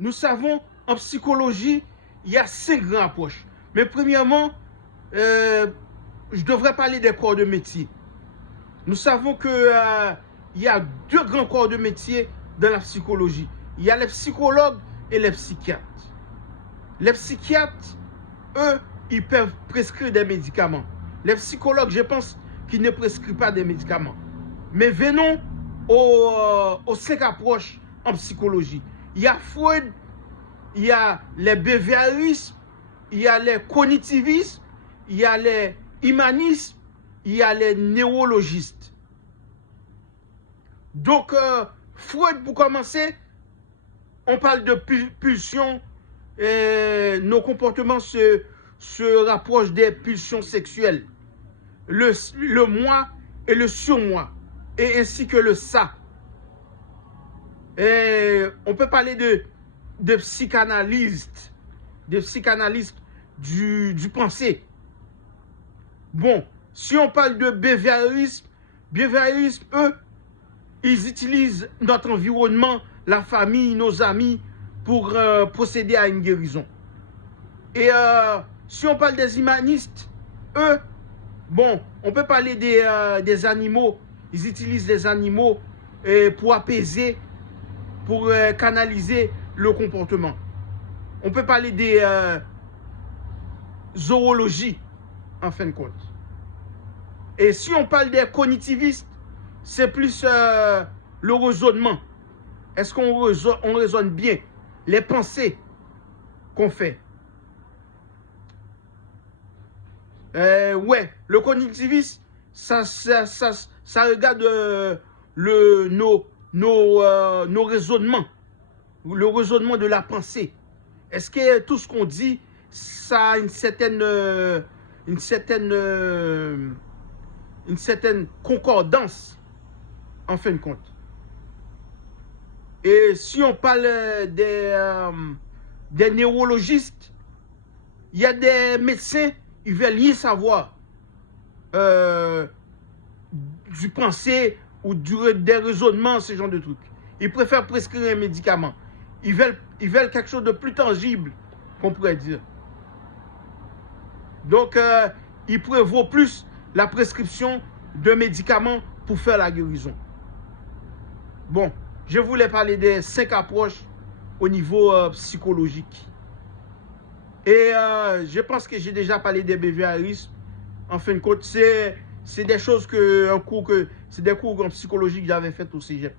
nous savons, en psychologie, il y a 5 grandes approches. Mais premièrement, je devrais parler des corps de métier. Nous savons que il y a 2 grands corps de métier dans la psychologie. Il y a les psychologues et les psychiatres. Les psychiatres, eux, ils peuvent prescrire des médicaments. Les psychologues, je pense qu'ils ne prescrivent pas des médicaments. Mais venons aux 5 approches en psychologie. Il y a Freud, il y a les behaviorismes, il y a les cognitivistes, il y a les humanistes, il y a les neurologistes. Donc, Freud, pour commencer, on parle de pulsions, nos comportements se rapprochent des pulsions sexuelles. Le moi et le surmoi, et ainsi que le ça. On peut parler de psychanalystes, du pensée. Bon, si on parle de behaviorisme, eux, ils utilisent notre environnement, la famille, nos amis, pour procéder à une guérison. Et si on parle des humanistes, eux, bon, on peut parler des animaux. Ils utilisent les animaux pour apaiser, pour canaliser le comportement. On peut parler des zoologies, en fin de compte. Et si on parle des cognitivistes, c'est plus le raisonnement. Est-ce qu'on raisonne bien les pensées qu'on fait? Ouais, le cognitivisme, ça regarde nos raisonnements, le raisonnement de la pensée. Est-ce que tout ce qu'on dit, ça a une certaine concordance, en fin de compte? Et si on parle des neurologistes, il y a des médecins, ils veulent rien savoir du pensée ou des raisonnements, ce genre de trucs. Ils préfèrent prescrire un médicament. Ils veulent quelque chose de plus tangible, qu'on pourrait dire. Donc, ils prévoient plus la prescription de médicaments pour faire la guérison. Bon, je voulais parler des 5 approches au niveau psychologique. Et je pense que j'ai déjà parlé des behaviorismes. En fin de compte, c'est des choses c'est des cours en psychologie que j'avais fait au cégep.